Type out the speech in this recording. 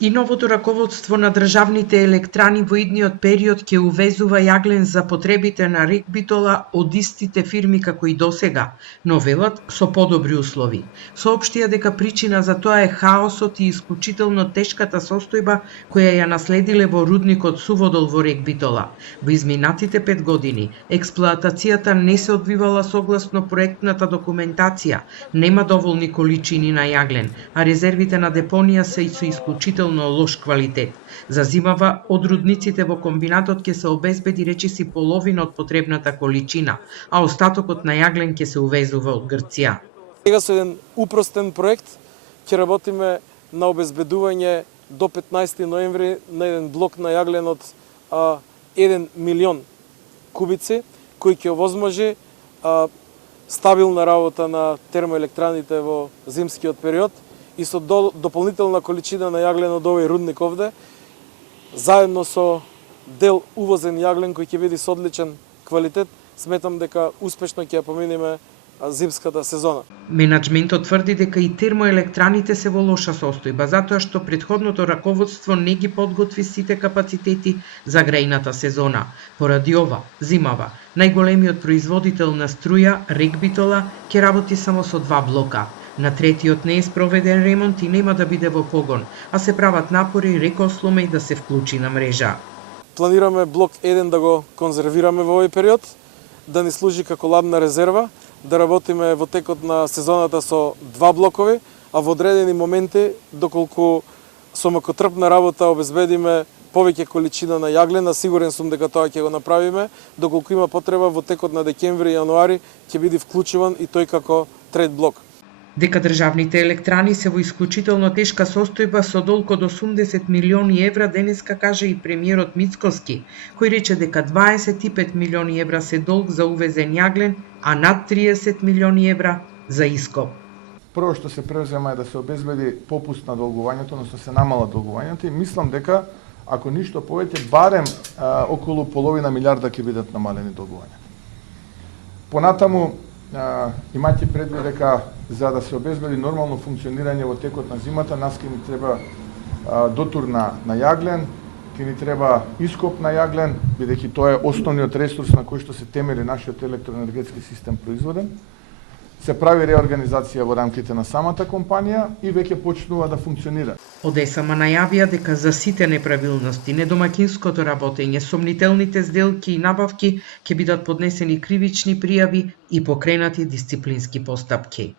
И новото раководство на државните електрани во идниот период ќе увезува јаглен за потребите на РЕК Битола од истите фирми како и досега, но велат со подобри услови. Соопштија дека причина за тоа е хаосот и исклучително тешката состојба која ја наследиле во рудникот Суводол во РЕК Битола. Во изминатите 5 години експлоатацијата не се одвивала согласно проектната документација, нема доволни количини на јаглен, а резервите на депонија се со исклучително лош квалитет. За зимава од рудниците во комбинатот ќе се обезбеди речиси половина од потребната количина, а остатокот на јаглен ќе се увезува од Грција. Сега со еден упростен проект ќе работиме на обезбедување до 15 ноември на еден блок на јаглен од 1 милион кубици, кој ќе овозможи стабилна работа на термоелектраните во зимскиот период и со дополнителна количина на јаглен од овој рудник овде, заедно со дел увозен јаглен кој ќе биде со одличен квалитет, сметам дека успешно ќе ја поминеме зимската сезона. Менаџментот тврди дека и термоелектраните се во лоша состојба, затоа што претходното раководство не ги подготви сите капацитети за грејната сезона. Поради ова, зимава, најголемиот производител на струја, РЕК Битола, ќе работи само со 2 блока. На третиот не е спроведен ремонт и нема да биде во погон, а се прават напори РЕК Осломеј да се вклучи на мрежа. Планираме блок 1 да го конзервираме во овој период, да ни служи како ладна резерва, да работиме во текот на сезоната со 2 блокови, а во одредени моменти, доколку со макотрпна работа обезбедиме повеќе количина на јаглена, сигурен сум дека тоа ќе го направиме, доколку има потреба во текот на декември и јануари ќе биде вклучуван и тој како трет блок. Дека државните електрани се во исклучително тешка состојба со долг од 80 милиони евра, денеска каже и премиерот Мицкоски, кој рече дека 25 милиони евра се долг за увезен јаглен, а над 30 милиони евра за ископ. Прво што се презема е да се обезбеди попуст на долгувањето, односно се намала долгувањето и мислам дека ако ништо повеќе барем околу половина милиарда ќе бидат намалени долгувањата. Понатаму имајќи предвид дека за да се обезбеди нормално функционирање во текот на зимата, нас ќе ни треба дотур на јаглен, ќе ни треба ископ на јаглен, бидејќи тоа е основниот ресурс на кој што се темели нашиот електроенергетски систем производен. Се прави реорганизација во рамките на самата компанија и веќе почнува да функционира. Од ЕСМ најавија дека за сите неправилности, недомакинското работење, сомнителните сделки и набавки ќе бидат поднесени кривични пријави и покренати дисциплински постапки.